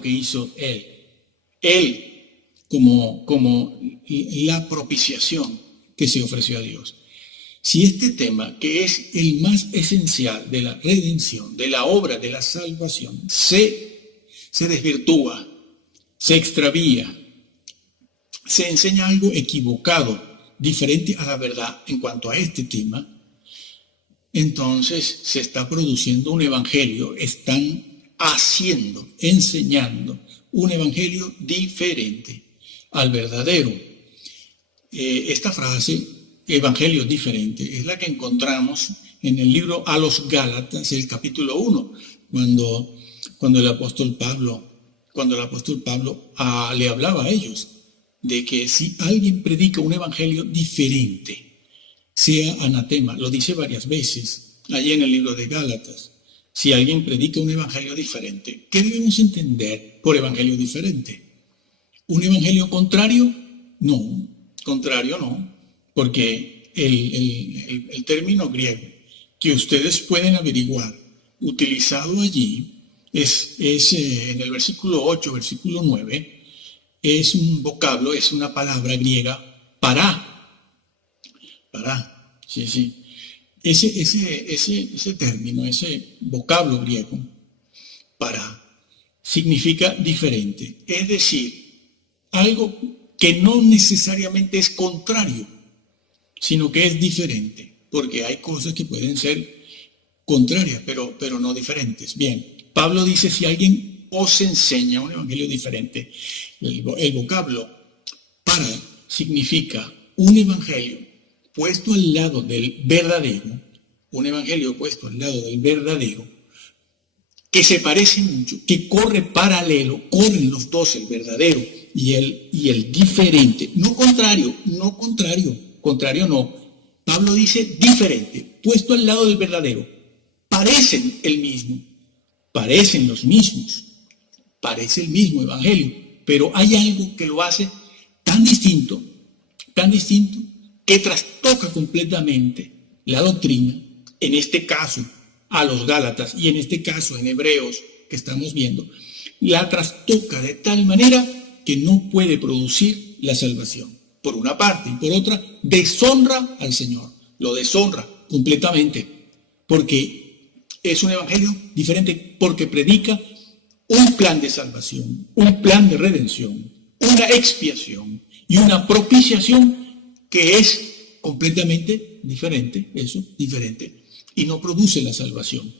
lo que hizo Él. Él como la propiciación que se ofreció a Dios. Si este tema, que es el más esencial de la redención, de la obra de la salvación, se desvirtúa, se extravía, se enseña algo equivocado, diferente a la verdad en cuanto a este tema, entonces se está produciendo un evangelio, están enseñando un evangelio diferente al verdadero. Esta frase, evangelio diferente, es la que encontramos en el libro a los Gálatas, el capítulo 1, cuando el apóstol Pablo le hablaba a ellos de que si alguien predica un evangelio diferente, sea anatema. Lo dice varias veces allí en el libro de Gálatas. Si alguien predica un evangelio diferente, ¿qué debemos entender por evangelio diferente? ¿Un evangelio contrario? No, contrario no, porque el término griego que ustedes pueden averiguar utilizado allí es en el versículo 8, versículo 9, es un vocablo, es una palabra griega, para, sí. Ese término, ese vocablo griego, para, significa diferente. Es decir, algo que no necesariamente es contrario, sino que es diferente. Porque hay cosas que pueden ser contrarias, pero no diferentes. Bien, Pablo dice, si alguien os enseña un evangelio diferente, el vocablo para significa un evangelio puesto al lado del verdadero, un evangelio puesto al lado del verdadero, que se parece mucho, que corre paralelo, corren los dos, el verdadero y el diferente, no contrario, Pablo dice diferente, puesto al lado del verdadero, parecen el mismo, parecen los mismos, parece el mismo evangelio, pero hay algo que lo hace tan distinto, que trastoca completamente la doctrina, en este caso a los Gálatas y en este caso en Hebreos que estamos viendo, la trastoca de tal manera que no puede producir la salvación. Por una parte, y por otra, deshonra al Señor, lo deshonra completamente, porque es un evangelio diferente, porque predica un plan de salvación, un plan de redención, una expiación y una propiciación que es completamente diferente, y no produce la salvación.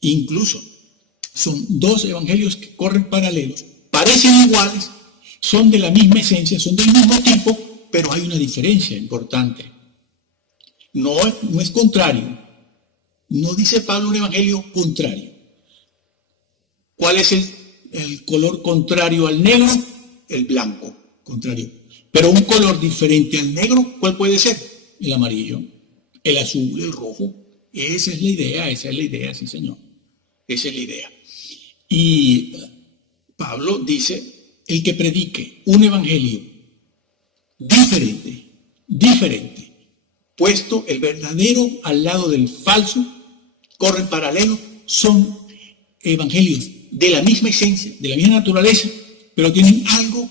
Incluso son dos evangelios que corren paralelos, parecen iguales, son de la misma esencia, son del mismo tipo, pero hay una diferencia importante. No es contrario. No dice Pablo un evangelio contrario. ¿Cuál es el color contrario al negro? El blanco, contrario. Pero un color diferente al negro, ¿cuál puede ser? El amarillo, el azul, el rojo. Esa es la idea, sí señor. Esa es la idea. Y Pablo dice, el que predique un evangelio diferente, puesto el verdadero al lado del falso, corren paralelo, son evangelios de la misma esencia, de la misma naturaleza, pero tienen algo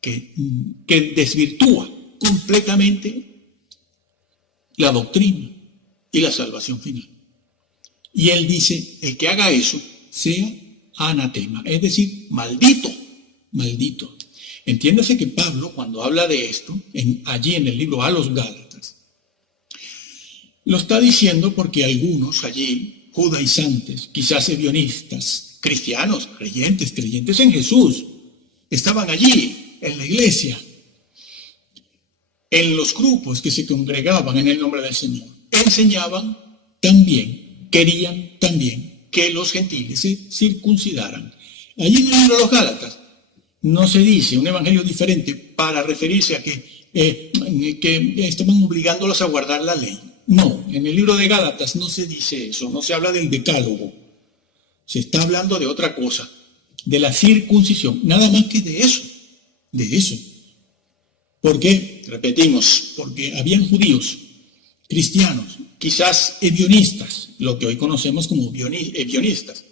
que desvirtúa completamente la doctrina y la salvación final. Y él dice, el que haga eso sea anatema, es decir, maldito. Entiéndase que Pablo, cuando habla de esto, allí en el libro a los Gálatas, lo está diciendo porque algunos allí, judaizantes, quizás ebionistas, cristianos, creyentes en Jesús, estaban allí en la iglesia, en los grupos que se congregaban en el nombre del Señor. Enseñaban también, querían también que los gentiles se circuncidaran. Allí en el libro de los Gálatas no se dice un evangelio diferente para referirse a que estaban obligándolos a guardar la ley. No, en el libro de Gálatas no se dice eso, no se habla del decálogo. Se está hablando de otra cosa, de la circuncisión, nada más que de eso. ¿Por qué? Repetimos, porque habían judíos, cristianos, quizás ebionistas, lo que hoy conocemos como ebionistas,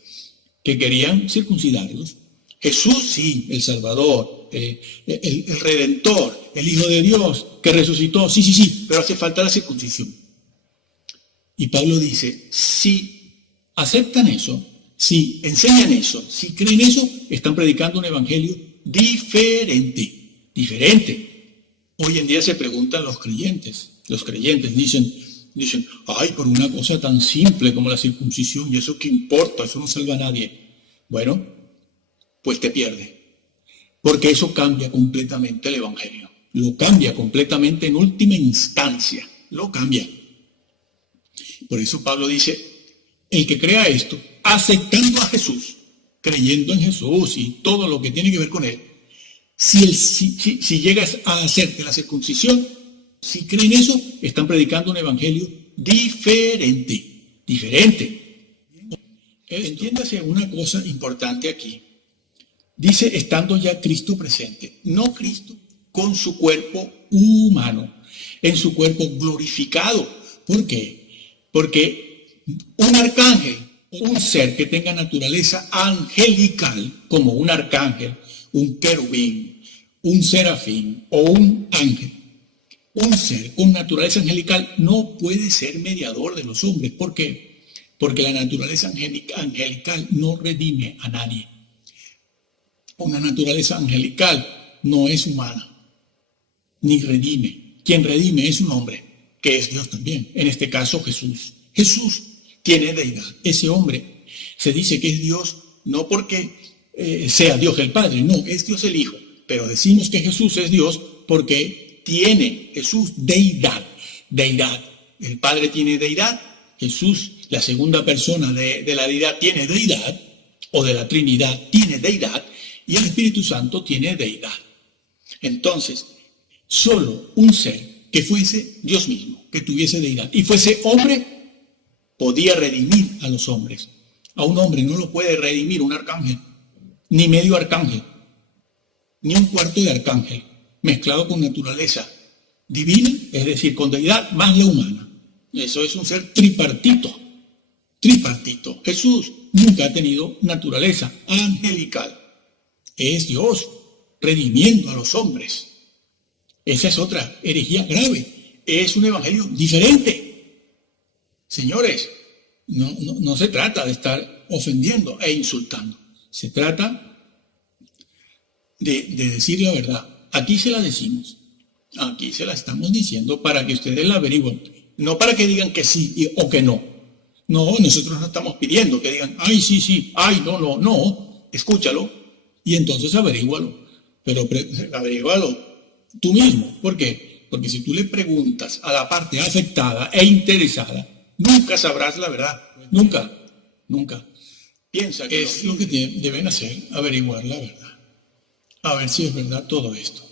que querían circuncidarlos Jesús, sí, el Salvador, el Redentor, el Hijo de Dios que resucitó, sí, pero hace falta la circuncisión. Y Pablo dice, si aceptan eso, si enseñan eso, si creen eso, están predicando un evangelio diferente. Hoy en día se preguntan los creyentes dicen, ay, por una cosa tan simple como la circuncisión, ¿y eso qué importa? Eso no salva a nadie. Bueno, pues te pierde, porque eso cambia completamente el evangelio. Lo cambia completamente en última instancia, lo cambia. Por eso Pablo dice, el que crea esto, aceptando a Jesús, creyendo en Jesús y todo lo que tiene que ver con él, si llegas a hacerte la circuncisión, si creen eso, están predicando un evangelio diferente. Entiéndase una cosa importante aquí. Dice, estando ya Cristo presente, no Cristo con su cuerpo humano, en su cuerpo glorificado. ¿Por qué? Porque un arcángel, un ser que tenga naturaleza angelical, como un arcángel, un querubín, un serafín o un ángel, un ser con naturaleza angelical no puede ser mediador de los hombres. ¿Por qué? Porque la naturaleza angelical no redime a nadie. Una naturaleza angelical no es humana, ni redime. Quien redime es un hombre, que es Dios también. En este caso, Jesús. Jesús tiene deidad. Ese hombre se dice que es Dios no porque sea Dios el Padre, no, es Dios el Hijo. Pero decimos que Jesús es Dios porque tiene Jesús deidad. El Padre tiene deidad, Jesús, la segunda persona de la deidad, tiene deidad, o de la Trinidad tiene deidad, y el Espíritu Santo tiene deidad. Entonces, solo un ser que fuese Dios mismo, que tuviese deidad, y fuese hombre, podía redimir a los hombres. A un hombre no lo puede redimir un arcángel, ni medio arcángel, ni un cuarto de arcángel, mezclado con naturaleza divina, es decir, con deidad más la humana. Eso es un ser tripartito. Jesús nunca ha tenido naturaleza angelical. Es Dios redimiendo a los hombres. Esa es otra herejía grave. Es un evangelio diferente. Señores, no se trata de estar ofendiendo e insultando. Se trata de decir la verdad. Aquí se la decimos. Aquí se la estamos diciendo para que ustedes la averigüen. No para que digan que sí o que no. No, nosotros no estamos pidiendo que digan, ay, sí, ay, no. Escúchalo. Y entonces averígualo, pero averígualo tú mismo. ¿Por qué? Porque si tú le preguntas a la parte afectada e interesada, nunca sabrás la verdad. Nunca. Piensa que es lo que deben hacer, averiguar la verdad. A ver si es verdad todo esto.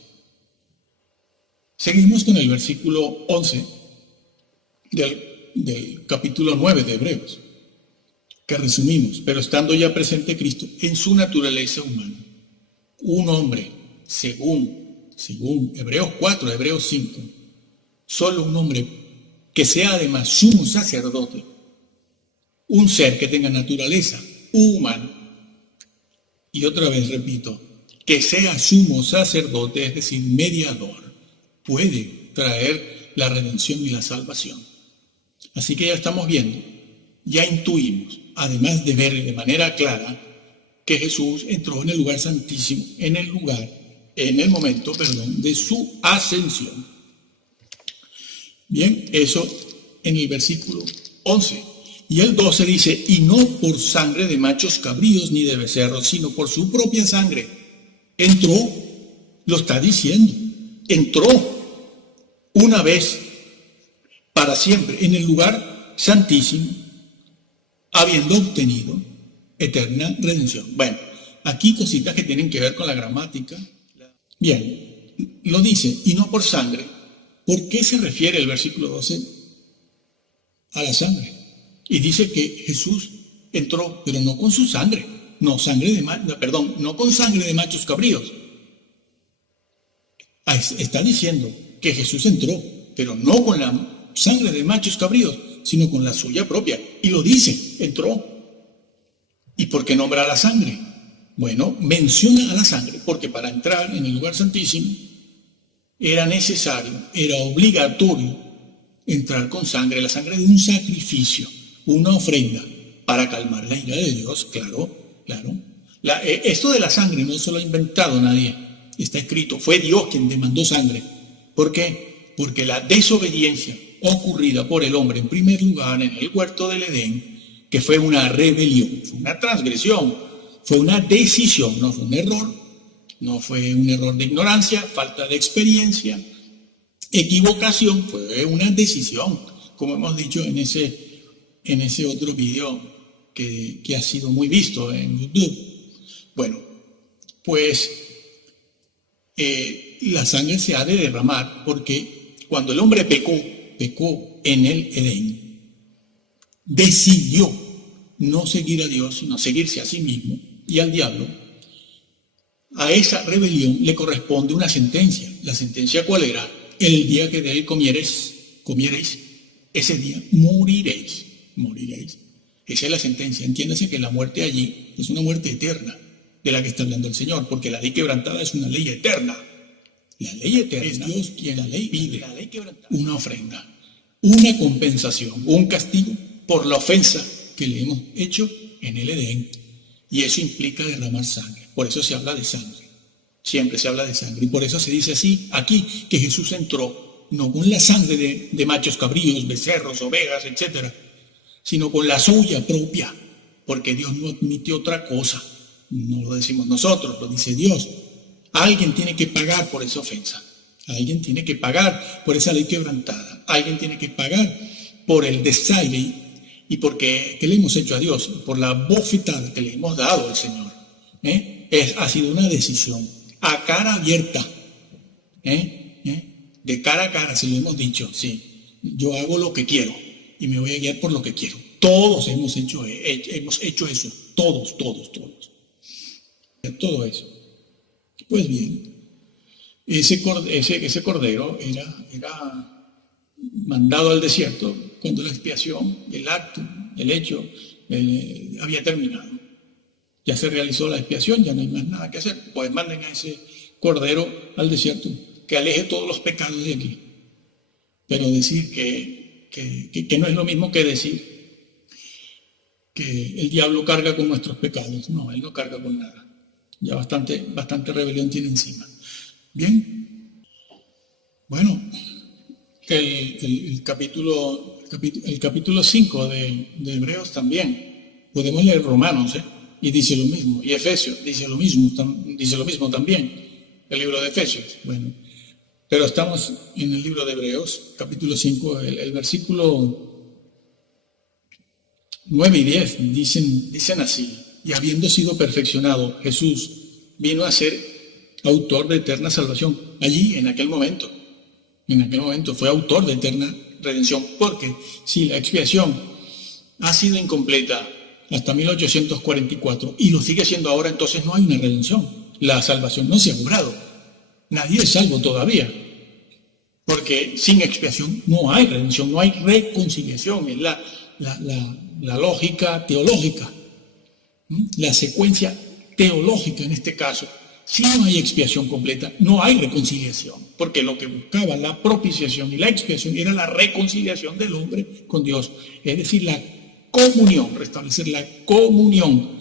Seguimos con el versículo 11 del capítulo 9 de Hebreos, que resumimos, pero estando ya presente Cristo en su naturaleza humana, un hombre, según Hebreos 4, Hebreos 5, solo un hombre que sea además sumo sacerdote, un ser que tenga naturaleza humana, y otra vez repito, que sea sumo sacerdote, es decir, mediador, puede traer la redención y la salvación. Así que ya estamos viendo, ya intuimos, además de ver de manera clara, que Jesús entró en el lugar santísimo, en el momento de su ascensión. Bien, eso en el versículo 11. Y el 12 dice, y no por sangre de machos cabríos ni de becerros, sino por su propia sangre. Entró, lo está diciendo, entró una vez para siempre en el lugar santísimo, habiendo obtenido eterna redención. Bueno, aquí cositas que tienen que ver con la gramática. Bien, lo dice, y no por sangre. ¿Por qué se refiere el versículo 12 a la sangre? Y dice que Jesús entró, pero no con su sangre, no con sangre de machos cabríos. Está diciendo que Jesús entró, pero no con la sangre de machos cabríos, sino con la suya propia. Y lo dice, entró. ¿Y por qué nombra la sangre? Bueno, menciona a la sangre porque para entrar en el lugar santísimo era necesario, era obligatorio entrar con sangre, la sangre de un sacrificio, una ofrenda, para calmar la ira de Dios, claro, claro. Esto de la sangre no se lo ha inventado nadie, está escrito, fue Dios quien demandó sangre. ¿Por qué? Porque la desobediencia ocurrida por el hombre en primer lugar en el huerto del Edén, que fue una rebelión, fue una transgresión, fue una decisión, no fue un error, no fue un error de ignorancia, falta de experiencia, equivocación, fue una decisión, como hemos dicho en ese otro video que ha sido muy visto en YouTube. Bueno, pues la sangre se ha de derramar porque cuando el hombre pecó en el Edén, decidió no seguir a Dios, sino seguirse a sí mismo y al diablo. A esa rebelión le corresponde una sentencia. ¿La sentencia cuál era? El día que de él comiereis, ese día moriréis. Esa es la sentencia. Entiéndase que la muerte allí es una muerte eterna de la que está hablando el Señor, porque la ley quebrantada es una ley eterna. La ley eterna es Dios quien la ley pide una ofrenda, una compensación, un castigo por la ofensa que le hemos hecho en el Edén. Y eso implica derramar sangre. Por eso se habla de sangre. Siempre se habla de sangre. Y por eso se dice así aquí, que Jesús entró no con la sangre de machos cabríos, becerros, ovejas, etc., sino con la suya propia. Porque Dios no admite otra cosa. No lo decimos nosotros, lo dice Dios. Alguien tiene que pagar por esa ofensa. Alguien tiene que pagar por esa ley quebrantada. Alguien tiene que pagar por el desaire y porque ¿qué le hemos hecho a Dios? Por la bofetada que le hemos dado al Señor. Ha sido una decisión a cara abierta. De cara a cara se lo hemos dicho. Sí, yo hago lo que quiero y me voy a guiar por lo que quiero. Todos hemos hecho eso. Todos. Todo eso. Pues bien, ese cordero era mandado al desierto cuando la expiación, el acto, el hecho había terminado. Ya se realizó la expiación, ya no hay más nada que hacer. Pues manden a ese cordero al desierto, que aleje todos los pecados de aquí. Pero decir que no es lo mismo que decir que el diablo carga con nuestros pecados. No, él no carga con nada. Ya bastante rebelión tiene encima. Bien. Bueno, el capítulo 5 de Hebreos también. Podemos leer Romanos, y dice lo mismo. Y Efesios dice lo mismo también. El libro de Efesios. Bueno, pero estamos en el libro de Hebreos, capítulo 5, el versículo 9 y 10 dicen así: y habiendo sido perfeccionado, Jesús vino a ser autor de eterna salvación. Allí, en aquel momento fue autor de eterna redención, porque si la expiación ha sido incompleta hasta 1844 y lo sigue siendo ahora, entonces no hay una redención. La salvación no se ha logrado. Nadie es salvo todavía, porque sin expiación no hay redención, no hay reconciliación. Es la lógica teológica, la secuencia teológica en este caso. Si no hay expiación completa, no hay reconciliación, porque lo que buscaba la propiciación y la expiación era la reconciliación del hombre con Dios, es decir, la comunión, restablecer la comunión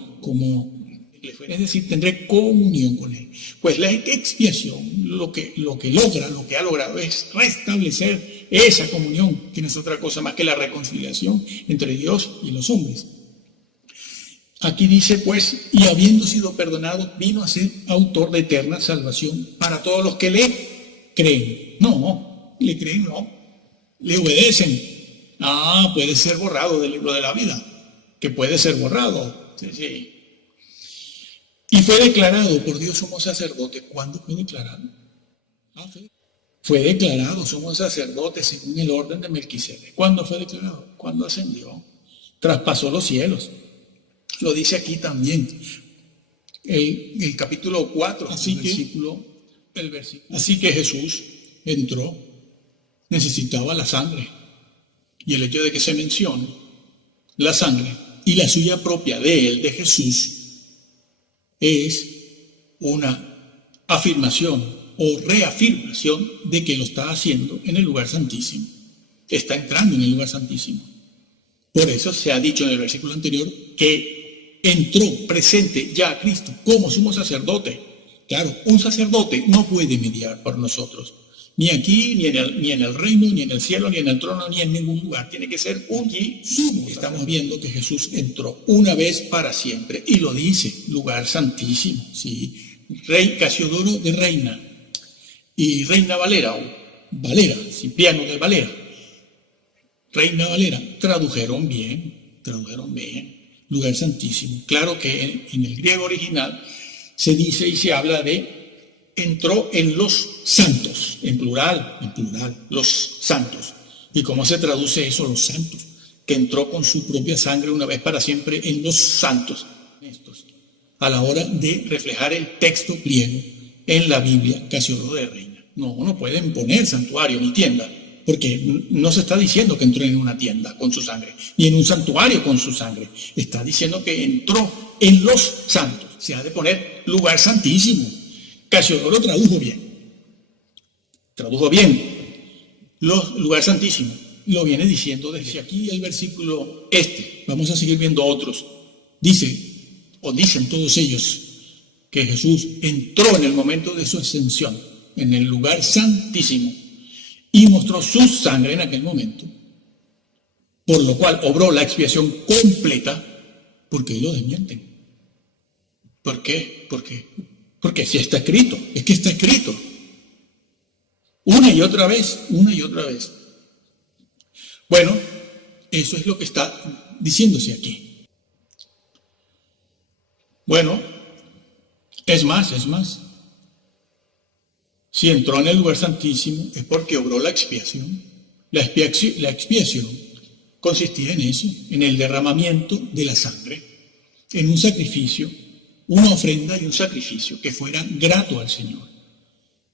es decir, tendré comunión con Él. Pues la expiación lo que ha logrado es restablecer esa comunión, que no es otra cosa más que la reconciliación entre Dios y los hombres. Aquí dice, pues, y habiendo sido perdonado, vino a ser autor de eterna salvación para todos los que le creen. No, le creen, no. Le obedecen. Puede ser borrado del libro de la vida. Que puede ser borrado. Sí. Y fue declarado por Dios sumo sacerdote. ¿Cuándo fue declarado? Fue declarado sumo sacerdote según el orden de Melquisedec. ¿Cuándo fue declarado? Cuando ascendió. Traspasó los cielos. Lo dice aquí también, el capítulo 4, así que Jesús entró, necesitaba la sangre. Y el hecho de que se mencione la sangre y la suya propia de él, de Jesús, es una afirmación o reafirmación de que lo está haciendo en el lugar santísimo. Está entrando en el lugar santísimo. Por eso se ha dicho en el versículo anterior que entró presente ya a Cristo como sumo sacerdote. Claro, un sacerdote no puede mediar por nosotros, ni aquí, ni en el reino, ni en el cielo, ni en el trono, ni en ningún lugar. Tiene que ser un sumo. Estamos viendo que Jesús entró una vez para siempre, y lo dice, lugar santísimo, ¿sí? Rey Casiodoro de Reina y Reina Valera, Cipriano de Valera, Reina Valera, tradujeron bien, lugar santísimo. Claro que en el griego original se dice y se habla de entró en los santos, en plural, los santos. ¿Y cómo se traduce eso, los santos? Que entró con su propia sangre una vez para siempre en los santos, a la hora de reflejar el texto griego en la Biblia Casiodoro de Reina. No pueden poner santuario ni tienda, porque no se está diciendo que entró en una tienda con su sangre, ni en un santuario con su sangre. Está diciendo que entró en los santos. Se ha de poner lugar santísimo. Casiodoro tradujo bien. Lugar santísimo. Lo viene diciendo desde aquí el versículo Vamos a seguir viendo otros. Dicen todos ellos que Jesús entró en el momento de su ascensión en el lugar santísimo y mostró su sangre en aquel momento, por lo cual obró la expiación completa. ¿Por qué lo desmienten? ¿Por qué? Porque si está escrito, es que está escrito. Una y otra vez. Bueno, eso es lo que está diciéndose aquí. Bueno, es más. Si entró en el lugar santísimo es porque obró la expiación. La expiación consistía en eso, en el derramamiento de la sangre, en un sacrificio, una ofrenda y un sacrificio que fuera grato al Señor.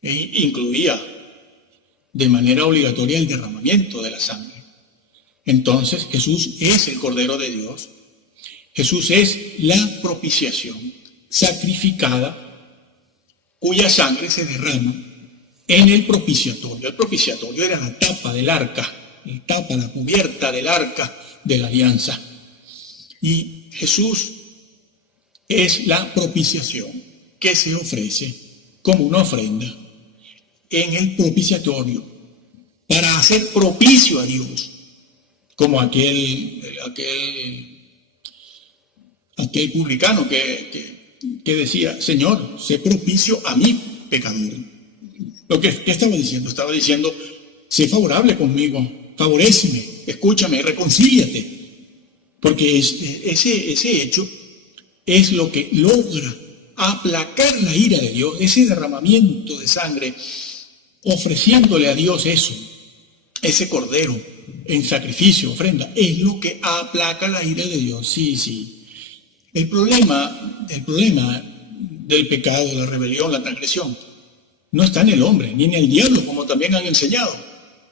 E incluía de manera obligatoria el derramamiento de la sangre. Entonces Jesús es el Cordero de Dios. Jesús es la propiciación sacrificada, cuya sangre se derrama en el propiciatorio. El propiciatorio era la tapa del arca, la cubierta del arca de la alianza. Y Jesús es la propiciación que se ofrece como una ofrenda en el propiciatorio para hacer propicio a Dios, como aquel publicano que decía: Señor, sé propicio a mí, pecador. ¿Qué estaba diciendo? Estaba diciendo: sé favorable conmigo, favoréceme, escúchame, reconcíliate. Porque ese hecho es lo que logra aplacar la ira de Dios, ese derramamiento de sangre, ofreciéndole a Dios ese cordero en sacrificio, ofrenda, es lo que aplaca la ira de Dios. Sí. El problema del pecado, la rebelión, la transgresión, no está en el hombre, ni en el diablo, como también han enseñado.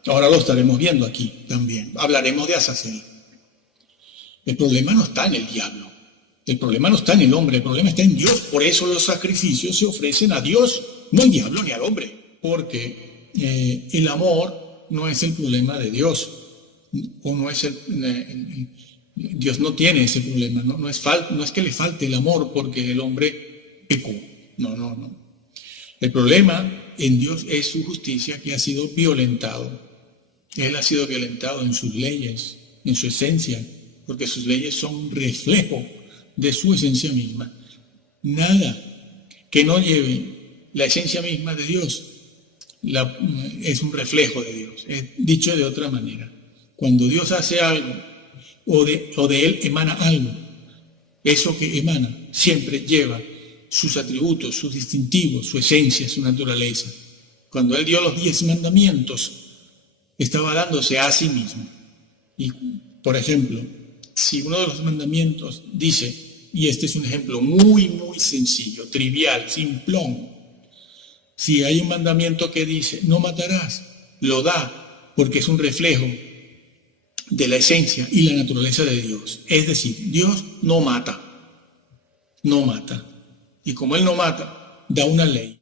Ahora lo estaremos viendo aquí también. Hablaremos de Azazel. El problema no está en el diablo. El problema no está en el hombre, el problema está en Dios. Por eso los sacrificios se ofrecen a Dios, no al diablo ni al hombre. Porque el amor no es el problema de Dios. O no es Dios no tiene ese problema. No es que le falte el amor porque el hombre pecó. No. El problema en Dios es su justicia, que ha sido violentado. Él ha sido violentado en sus leyes, en su esencia, porque sus leyes son un reflejo de su esencia misma. Nada que no lleve la esencia misma de Dios es un reflejo de Dios. Dicho de otra manera, cuando Dios hace algo o de Él emana algo, eso que emana siempre lleva sus atributos, sus distintivos, su esencia, su naturaleza. Cuando Él dio los 10 mandamientos, estaba dándose a sí mismo. Y, por ejemplo, si uno de los mandamientos dice, y este es un ejemplo muy, muy sencillo, trivial, simplón, si hay un mandamiento que dice, no matarás, lo da porque es un reflejo de la esencia y la naturaleza de Dios. Es decir, Dios no mata. Y como Él no mata, da una ley.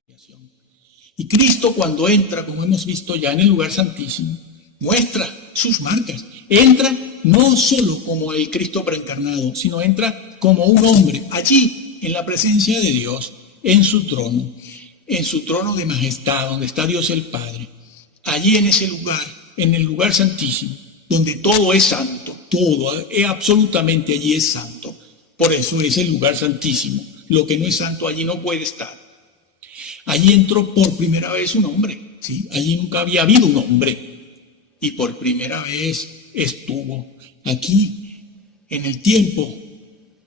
Y Cristo, cuando entra, como hemos visto ya en el lugar santísimo, muestra sus marcas. Entra no solo como el Cristo preencarnado, sino entra como un hombre allí en la presencia de Dios, en su trono de majestad, donde está Dios el Padre. Allí en ese lugar, en el lugar santísimo, donde todo es santo, todo, absolutamente allí es santo. Por eso es el lugar santísimo. Lo que no es santo allí no puede estar. Allí entró por primera vez un hombre, ¿sí? Allí nunca había habido un hombre. Y por primera vez estuvo aquí, en el tiempo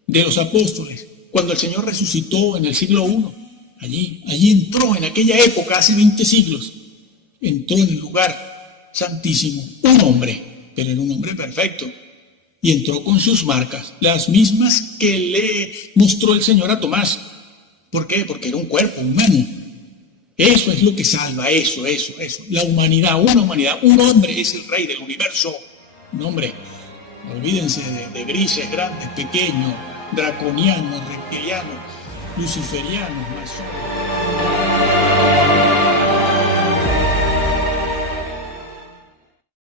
de los apóstoles, cuando el Señor resucitó en el siglo I. Allí entró en aquella época, hace 20 siglos, entró en el lugar santísimo un hombre, pero era un hombre perfecto. Y entró con sus marcas, las mismas que le mostró el Señor a Tomás. ¿Por qué? Porque era un cuerpo humano. Eso es lo que salva, eso. La humanidad, una humanidad, un hombre es el rey del universo. Un hombre, olvídense de grises, grandes, pequeños, draconianos, reptilianos, luciferianos, masones.